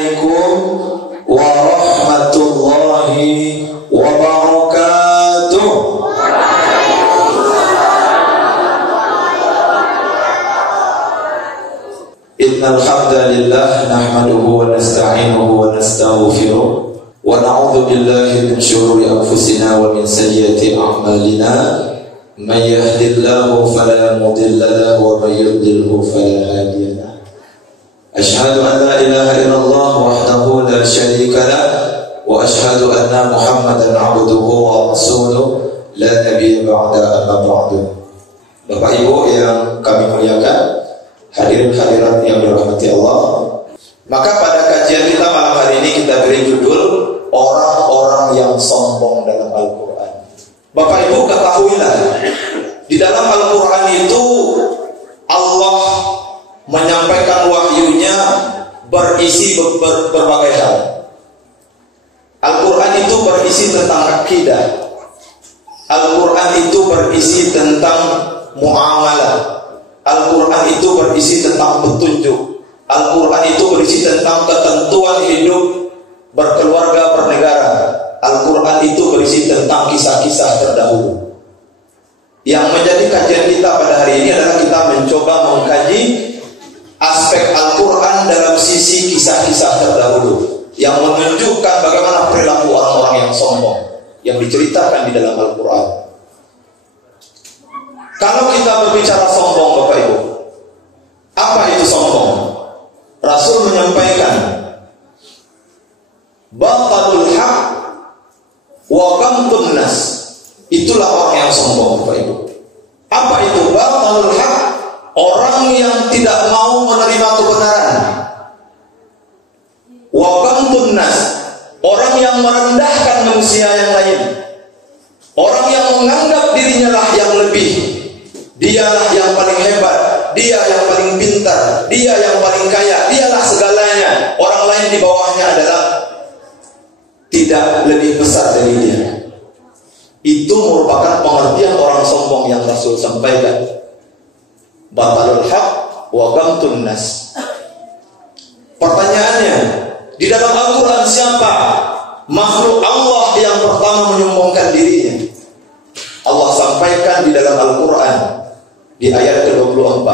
Assalamualaikum warahmatullahi wabarakatuh. Innal hamdalillah nahmaduhu wa nasta'inuhu wa nastaghfiruh wa na'udzu billahi min shururi anfusina wa min sayyiati a'malina. Man yahdihillahu fala mudilla lahu wa man yudlilhu fala hadiya lahu. Ashhadu an la ilaha illallah wahdahu la syarika lah wa ashhadu anna Muhammadan 'abduhu wa rasuluh la nabiyya ba'da amma ba'du. Bapak Ibu yang kami muliakan, hadirin hadirat yang dirahmati Allah, maka pada kajian kita malam hari ini kita beri judul orang-orang yang sombong dalam Al-Quran. Bapak Ibu ketahuilah, di dalam Al-Quran itu Allah menyampaikan wahyunya berisi berbagai hal. Al-Quran itu berisi tentang akidah. Al-Quran itu berisi tentang muamalah. Al-Quran itu berisi tentang petunjuk. Al-Quran itu berisi tentang ketentuan hidup berkeluarga, bernegara. Al-Quran itu berisi tentang kisah-kisah terdahulu. Yang menjadi kajian kita pada hari ini adalah kita mencoba mengkaji aspek Al-Quran dalam sisi kisah-kisah terdahulu yang menunjukkan bagaimana perilaku orang-orang yang sombong yang diceritakan di dalam Al-Quran. Kalau kita berbicara sombong, Bapak Ibu, apa itu sombong? Rasul menyampaikan batalul haq wa ghamtun nas. Itulah orang yang sombong, Bapak Ibu. Apa itu batalul haq? Orang yang tidak mau menerima kebenaran. Wa ghamtun nas, orang yang merendahkan manusia yang lain. Orang yang menganggap dirinya lah yang lebih. Dialah yang paling hebat, dia yang paling pintar, dia yang paling kaya, dialah segalanya. Orang lain di bawahnya adalah tidak lebih besar dari dia. Itu merupakan pengertian orang sombong yang Rasul sampaikan. Batalul haq wa ghamtun nas. Pertanyaannya, di dalam Al-Quran siapa makhluk Allah yang pertama menyombongkan dirinya? Allah sampaikan di dalam Al-Quran di ayat ke-24.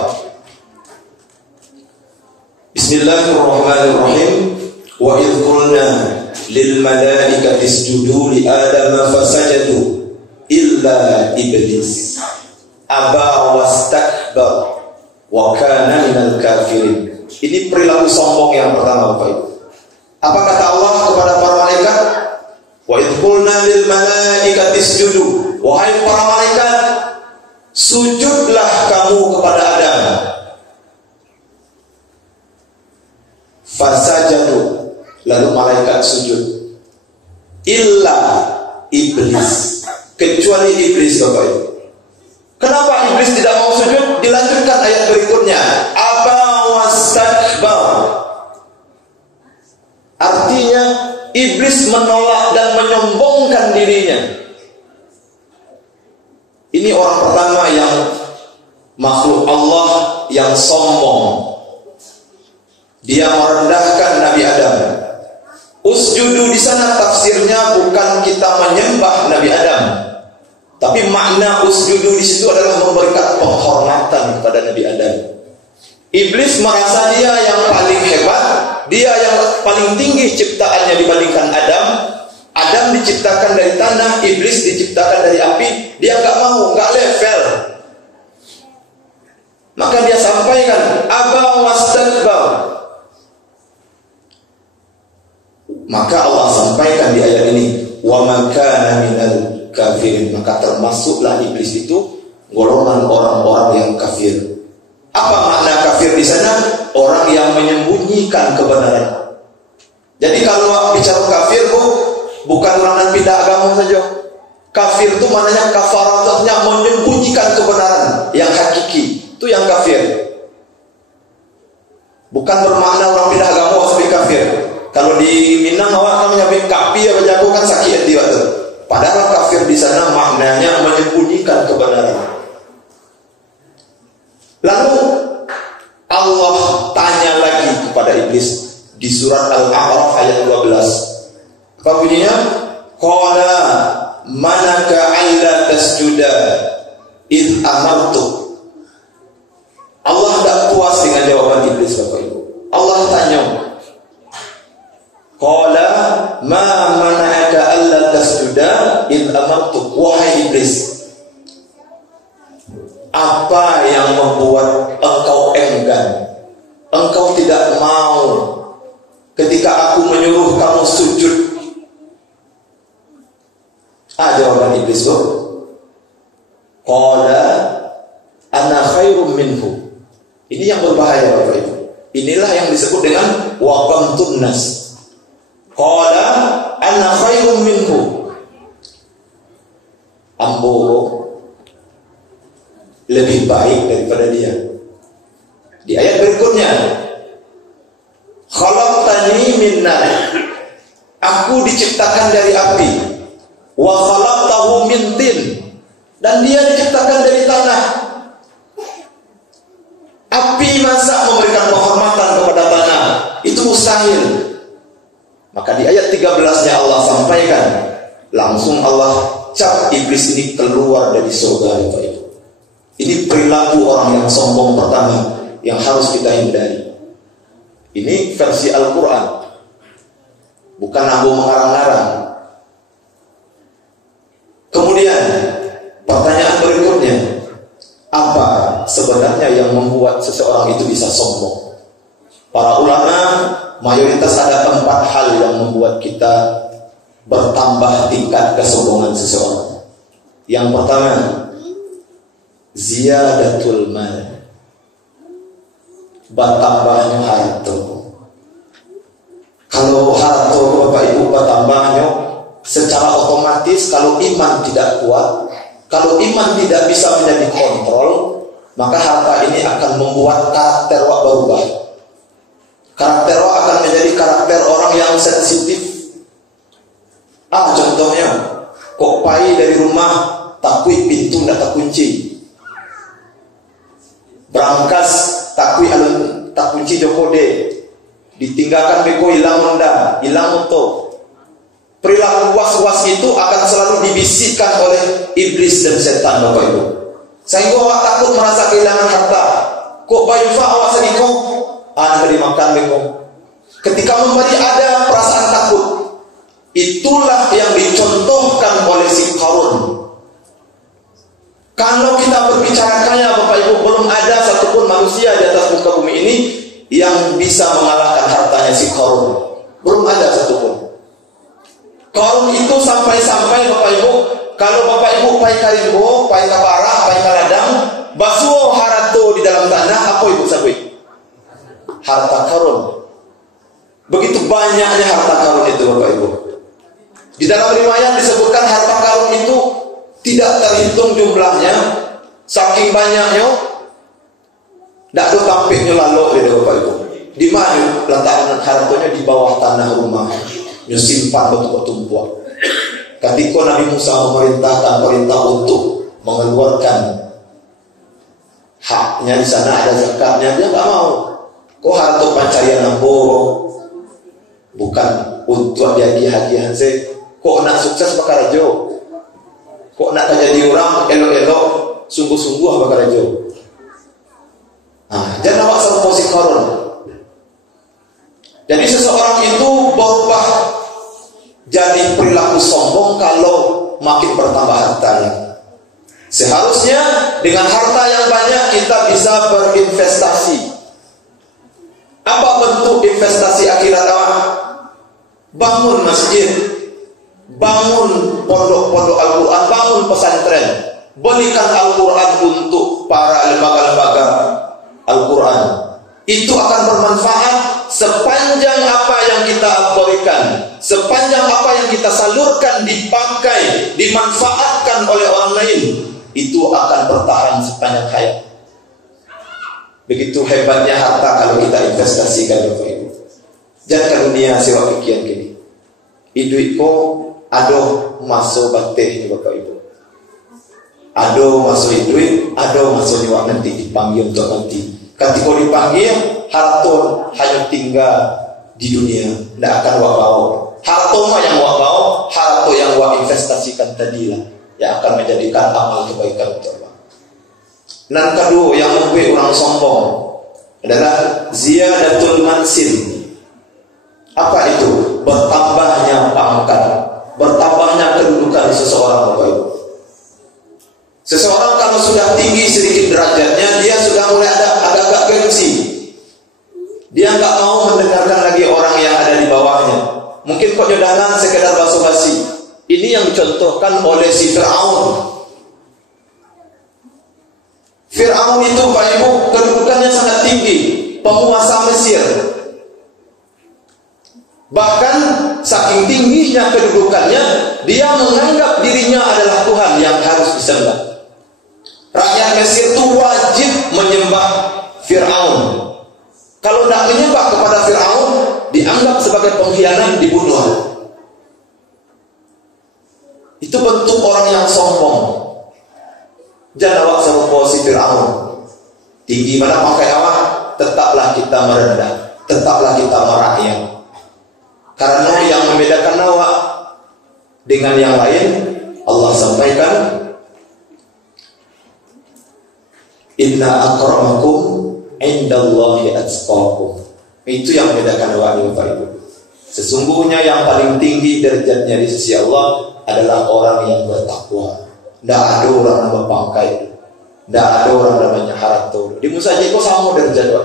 Bismillahirrahmanirrahim. Wa idh qulna lil malaikati isjudu li adama fasajadu illa iblis aba wastakbar wa kana minal kafirin. Ini perilaku sombong yang pertama, Bapak Ibu. Apa kata Allah kepada para malaikat? Wa idh qulna lil malaikati isjudu, wahai para malaikat, sujudlah kamu kepada Adam. Fasajadu, lalu malaikat sujud. Illa iblis, kecuali iblis, Bapak Ibu. Kenapa iblis tidak mau sujud? Dilanjutkan ayat berikutnya. Aba wastakbar. Artinya iblis menolak dan menyombongkan dirinya. Ini orang pertama yang makhluk Allah yang sombong. Dia merendahkan Nabi Adam. Usjudu di sana tafsirnya bukan kita menyembah Nabi Adam, tapi makna usjudu di situ adalah memberikan penghormatan kepada Nabi Adam. Iblis merasa dia yang paling hebat, dia yang paling tinggi ciptaannya dibandingkan Adam. Adam diciptakan dari tanah, iblis diciptakan dari api. Dia nggak mau, nggak level. Maka dia sampaikan aba wastakbar. Maka Allah sampaikan di ayat ini, wa ma kana minal kafirin. Maka termasuklah iblis itu golongan orang-orang yang kafir. Apa makna kafir di sana? Orang yang menyembunyikan kebenaran. Jadi kalau bicara kafir, bukan orang pindah agama saja. Kafir itu maknanya kafaratnya menyembunyikan kebenaran yang hakiki. Itu yang kafir. Bukan bermakna orang pindah agama sebagai kafir. Kalau di Minang awak namanya kapi apa jago kan sakit hati waktu. Padahal kafir di sana maknanya menyembunyikan kebenaran. Lalu Allah tanya lagi kepada iblis, di surat Al-A'raf ayat 12. Apa bunyinya? Qala manaka alla tasjuda id amartu. Allah tak puas dengan jawaban iblis, Bapak Ibu. Allah tanya, qala ma manaka alla tasjuda id amartu. Wahai iblis, apa yang membuat engkau enggan, engkau tidak mau ketika aku menyuruh kamu sujud? Jawaban iblis itu, qala ana khairum minhu. Ini yang berbahaya, Bapak Ibu. Inilah yang disebut dengan waqamtun nas. Qala ana khairum minhu. Ambo lebih baik daripada dia. Di ayat berikutnya, khalaqtani min nar. Aku diciptakan dari api. Wa khalaqtahu min tin. Dan dia diciptakan dari tanah. Api masa memberikan penghormatan kepada tanah? Itu mustahil. Maka di ayat 13-nya Allah sampaikan, langsung Allah cap iblis ini keluar dari surga, Bapak Ibu. Ini perilaku orang yang sombong pertama yang harus kita hindari. Ini versi Al-Quran, bukan aku mengarang-arang. Kemudian pertanyaan berikutnya, apa sebenarnya yang membuat seseorang itu bisa sombong? Para ulama mayoritas ada 4 hal yang membuat kita bertambah tingkat kesombongan seseorang. Yang pertama, ziyadatul mal, bertambahnya harta. Kalau harta, Bapak Ibu, bertambahnya secara otomatis, kalau iman tidak kuat, kalau iman tidak bisa menjadi kontrol, maka harta ini akan membuat karakter wak berubah. Karakter wak akan menjadi karakter orang yang sensitif. Contohnya, kok pai dari rumah takui pintu tidak terkunci, berangkas takui alun tak kunci jokode, ditinggalkan beko hilang onda, hilang moto. Perilaku was-was itu akan selalu dibisikkan oleh iblis dan setan, Bapak Ibu. Sehingga awak takut merasa kehilangan harta. Kok bayu fa awak sediko? Anda dimakan beko. Ketika memberi ada perasaan takut. Itulah yang dicontohkan oleh si Qarun. Kalau kita berbicara kaya, Bapak Ibu, belum ada satupun manusia di atas muka bumi ini yang bisa mengalahkan hartanya si Qarun. Belum ada satupun. Qarun itu sampai-sampai, Bapak Ibu, kalau Bapak Ibu pai karimbo, pai kapara, pai kaladang, basuh harato di dalam tanah, apa Ibu sabui? Harta Qarun. Begitu banyaknya harta Qarun itu, Bapak Ibu. Di dalam riwayat disebutkan harta Qarun itu tidak terhitung jumlahnya, saking banyaknya, tidak ada tampiknya lalu di Bapak Ibu. Di mana letakkan hartanya? Di bawah tanah rumah, simpan betul-betul. Ketika Nabi Musa memerintahkan perintah untuk mengeluarkan haknya, di sana ada zakatnya, dia nggak mau. Kok harta pancarian nambo, bukan untuk dia hadiah saya. Kok nak sukses bakal jo, kok nak jadi orang elok-elok, sungguh-sungguh bakal jo. Jangan awak sama posisi Qarun. Jadi seseorang itu berubah jadi perilaku sombong kalau makin bertambah hartanya. Seharusnya dengan harta yang banyak kita bisa berinvestasi. Apa bentuk investasi akhirat awak? Bangun masjid, bangun pondok-pondok Al-Quran, bangun pesantren, belikan Al-Quran untuk para lembaga-lembaga Al-Quran. Itu akan bermanfaat sepanjang apa yang kita berikan, sepanjang apa yang kita salurkan dipakai, dimanfaatkan oleh orang lain, itu akan bertahan sepanjang hayat. Begitu hebatnya harta kalau kita investasikan, Bapak Ibu. Jangan karunia sewa pikiran gini. Iduitku ado masuk bateh, Bapak Ibu. Ado masuk iduit, ado masuk nyawa nanti dipanggil untuk nanti. Ketika dipanggil, harta hanya tinggal di dunia, tidak akan wak bau. Harta mah yang wak bau, harta yang wak investasikan tadilah yang akan menjadikan amal kebaikan untuk Allah. Dan kedua yang membuat orang sombong adalah ziyadatul mansil. Apa itu? Bertambahnya pangkat, bertambahnya kedudukan seseorang, Bapak Ibu. Seseorang kalau sudah tinggi sedikit derajatnya, dia sudah mulai ada agak-agak gengsi. Dia nggak mau mendengarkan lagi orang yang ada di bawahnya. Mungkin kok jodangan sekedar basa-basi. Ini yang dicontohkan oleh si Fir'aun. Fir'aun itu, Pak Ibu, kedudukannya sangat tinggi, penguasa Mesir. Bahkan saking tingginya kedudukannya, dia menganggap dirinya adalah Tuhan yang harus disembah. Rakyat Mesir itu wajib menyembah Fir'aun. Kalau tidak menyembah kepada Fir'aun, dianggap sebagai pengkhianat, dibunuh. Itu bentuk orang yang sombong. Jangan awak serupa si Fir'aun. Tinggi mana pakai awak, tetaplah kita merendah, tetaplah kita merakyat. Karena yang membedakan awak dengan yang lain, Allah sampaikan, inna akramakum indallahi atqakum. Itu yang membedakan awak dengan Bapak Ibu. Sesungguhnya yang paling tinggi derajatnya di sisi Allah adalah orang yang bertakwa. Tidak ada orang nama pangkai, tidak ada orang namanya harta. Di Musa Jiko sama derajat.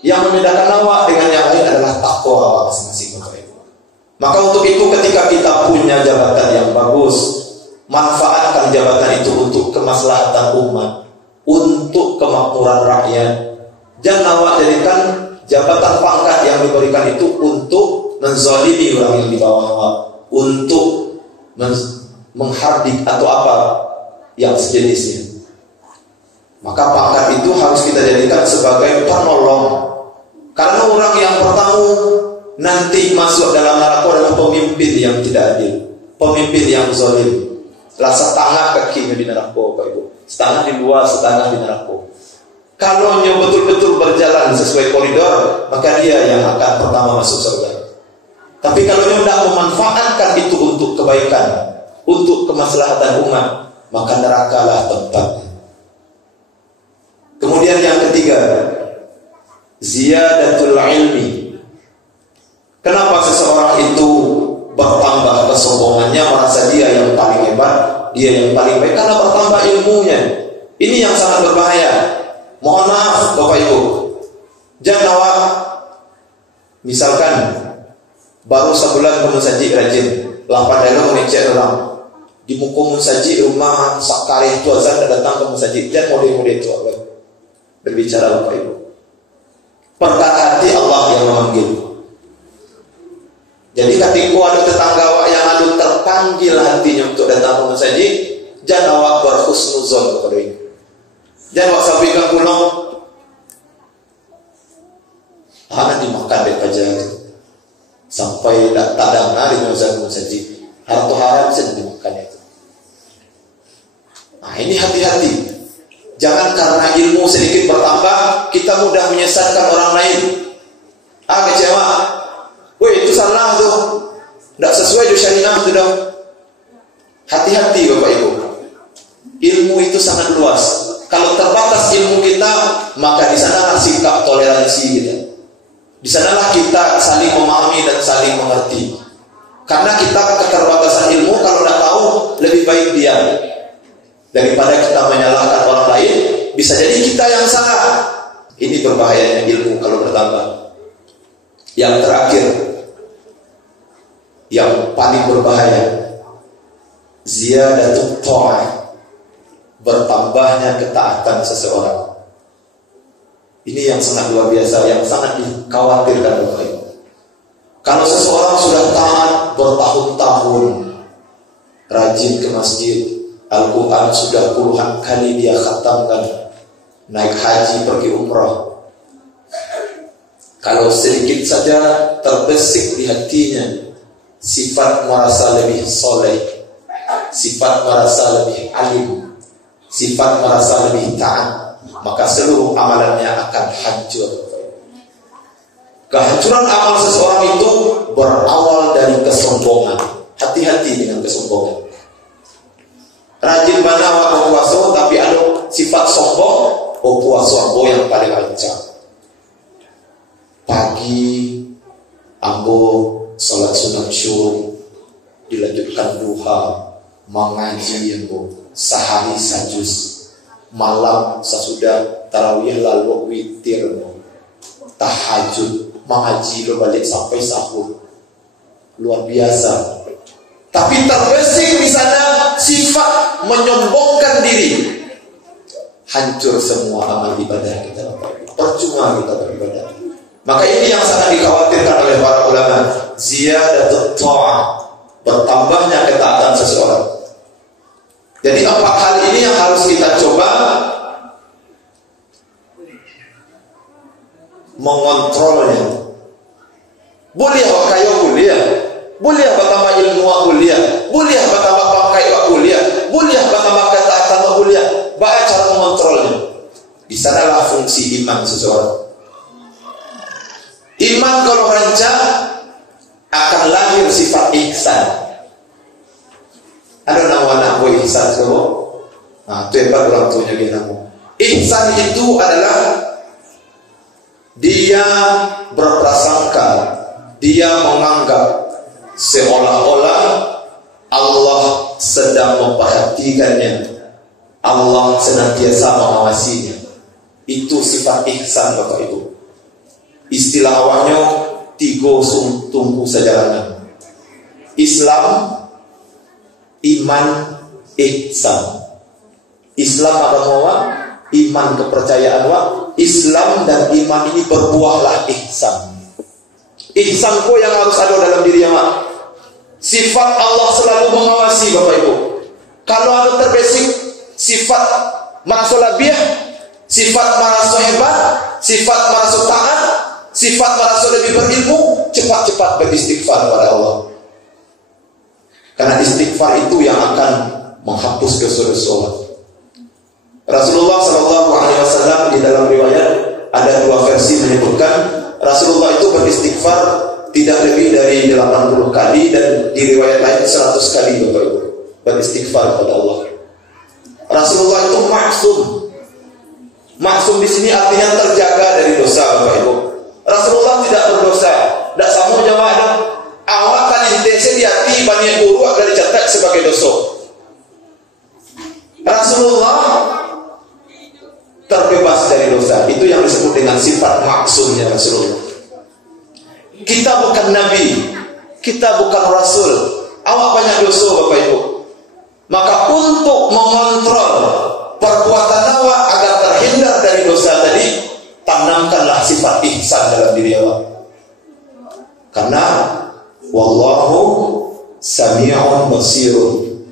Yang membedakan awak dengan yang lain adalah takwa awak masing-masing, Bapak Ibu. Maka untuk itu ketika kita punya jabatan yang bagus, manfaatkan jabatan itu untuk kemaslahatan umat, untuk kemakmuran rakyat. Jangan awak jadikan jabatan pangkat yang diberikan itu untuk menzalimi orang yang di bawah awak, untuk menghardik atau apa yang sejenisnya. Maka pangkat itu harus kita jadikan sebagai penolong. Karena orang yang pertama nanti masuk dalam neraka adalah pemimpin yang tidak adil, pemimpin yang zalim. Lah setengah kakinya di neraka, Bapak Ibu. Setengah di luar, setengah di neraka. Kalau dia betul-betul berjalan sesuai koridor, maka dia yang akan pertama masuk surga. Tapi kalau dia tidak memanfaatkan itu untuk kebaikan, untuk kemaslahatan umat, maka nerakalah tempatnya. Kemudian yang ketiga, ziyadatul ilmi. Kenapa seseorang itu bertambah kesombongannya, merasa dia yang paling hebat, dia yang paling baik? Karena bertambah ilmunya. Ini yang sangat berbahaya. Mohon maaf Bapak Ibu, jangan awak misalkan baru sebulan kamu saji rajin, lapan dalam mengecek orang di muka saji rumah sakari itu azan datang kamu saji, jangan model-model itu apa berbicara, Bapak Ibu. Perkara hati Allah yang memanggil. Jadi ketika ada tetangga awak yang ada terpanggil hatinya untuk datang kamu saji, jangan awak berhusnuzon kepada ini. Jangan awak sampaikan pulang, nanti makan deh pajar sampai tak ada nari kamu saji, harta haram saja dimakan itu. Nah ini hati-hati. Jangan karena ilmu sedikit bertambah, kita mudah menyesatkan orang lain. Kecewa. Woi itu salah tuh, tidak sesuai dengan syariah itu dong. Hati-hati Bapak Ibu. Ilmu itu sangat luas. Kalau terbatas ilmu kita, maka di sanalah sikap toleransi kita. Di sanalah kita saling memahami dan saling mengerti. Karena kita keterbatasan ilmu, kalau tidak tahu lebih baik diam daripada kita menyalahkan orang lain. Bisa jadi kita yang salah. Ini berbahayanya ilmu kalau bertambah. Yang terakhir, yang paling berbahaya, ziyadatut ta'ah, bertambahnya ketaatan seseorang. Ini yang sangat luar biasa, yang sangat dikhawatirkan Bapak Ibu. Kalau seseorang sudah taat bertahun-tahun, rajin ke masjid, Al-Quran sudah puluhan kali dia khatamkan, naik haji, pergi umrah, kalau sedikit saja terbesit di hatinya sifat merasa lebih soleh, sifat merasa lebih alim, sifat merasa lebih taat, maka seluruh amalannya akan hancur. Kehancuran amal seseorang hati-hati dengan kesombongan. Rajin mana awak puasa tapi ada sifat sombong, puasa ambo yang paling lancar. Pagi ambo salat sunat syurum, dilanjutkan duha, mengaji ambo sehari sajus. Malam sesudah tarawih lalu witir, tahajud, mengaji lo balik sampai sahur. Luar biasa. Tapi terbersih di sana sifat menyombongkan diri. Hancur semua amal ibadah kita. Percuma kita beribadah. Maka ini yang sangat dikhawatirkan oleh para ulama. Ziyadatut ta'ah, bertambahnya ketaatan seseorang. Jadi 4 hal ini yang harus kita coba mengontrolnya. Boleh kaya kuliah, boleh bertambah ilmu kuliah, boleh bertambah pakai kuliah, boleh bertambah ketaatan kuliah. Bagaimana cara mengontrolnya? Di sanalah fungsi iman seseorang. Iman kalau rancang akan lahir sifat ihsan. Ada nama anak buah ihsan semua. Nah, itu hebat orang tuanya dia nama. Ihsan itu adalah dia berprasangka, dia menganggap seolah-olah Allah sedang memperhatikannya, Allah senantiasa mengawasinya. Itu sifat ihsan Bapak Ibu. Istilah awalnya 3 tunggu sejalanan: Islam, iman, ihsan. Islam apa semua? Iman, kepercayaan wa. Islam dan iman ini berbuahlah ihsan. Ihsan ko yang harus ada dalam diri wa. Sifat Allah selalu mengawasi Bapak Ibu. Kalau ada terbersih sifat merasa labiah, sifat merasa hebat, sifat merasa taat, sifat merasa lebih berilmu, cepat-cepat beristighfar kepada Allah. Karena istighfar itu yang akan menghapus dosa-dosa. Rasulullah SAW di dalam riwayat ada 2 versi menyebutkan Rasulullah itu beristighfar tidak lebih dari 80 kali, dan di riwayat lain 100 kali Bapak Ibu beristighfar kepada Allah. Rasulullah itu maksum. Maksum di sini artinya terjaga dari dosa Bapak Ibu. Rasulullah tidak berdosa. Tak sama jawab dah. Awak kan intensi di hati banyak buruk agar dicatat sebagai dosa. Rasulullah terbebas dari dosa. Itu yang disebut dengan sifat maksumnya Rasulullah. Kita bukan Nabi, kita bukan Rasul. Awak banyak dosa Bapak Ibu. Maka untuk mengontrol perbuatan awak agar terhindar dari dosa tadi, tanamkanlah sifat ihsan dalam diri awak. Karena wallahu sami'un basirun.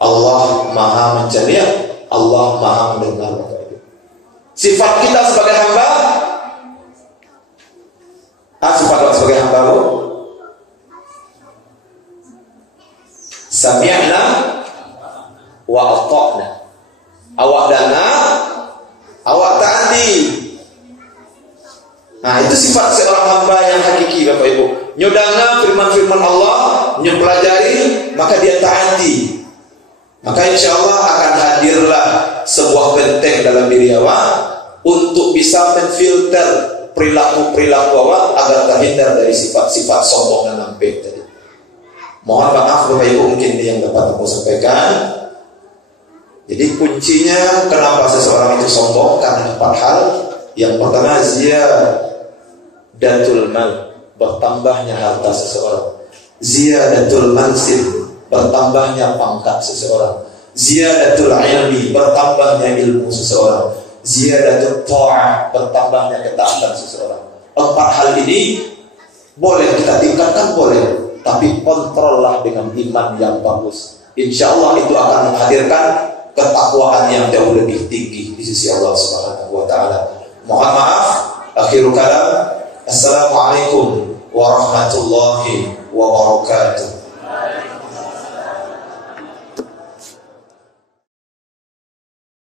Allah Maha mendengar, Allah Maha mendengar. Sifat kita sebagai hamba, sifat kita sebagai hamba, sami'na wa ata'na. Awak dengar, awak taati. Nah, itu sifat seorang hamba yang hakiki Bapak Ibu. Nyodanga firman-firman Allah, nyempelajari, maka dia taati. Maka insya Allah akan hadirlah sebuah benteng dalam diri awak untuk bisa menfilter perilaku-perilaku awak agar terhindar dari sifat-sifat sombong dan nampik tadi. Mohon maaf Bapak Ibu, mungkin yang dapat aku sampaikan. Jadi kuncinya kenapa seseorang itu sombong, karena 4 hal. Yang pertama, ziyadatul mal, bertambahnya harta seseorang. Ziyadatul mansib, bertambahnya pangkat seseorang. Ziyadatul ilmi, bertambahnya ilmu seseorang. Ziyadatul ta'ah, bertambahnya ketaatan seseorang. 4 hal ini boleh kita tingkatkan, boleh, tapi kontrollah dengan iman yang bagus. Insya Allah itu akan menghadirkan ketakwaan yang jauh lebih tinggi di sisi Allah Subhanahu wa Ta'ala. Mohon maaf, akhirul kalam. Assalamualaikum warahmatullahi wabarakatuh.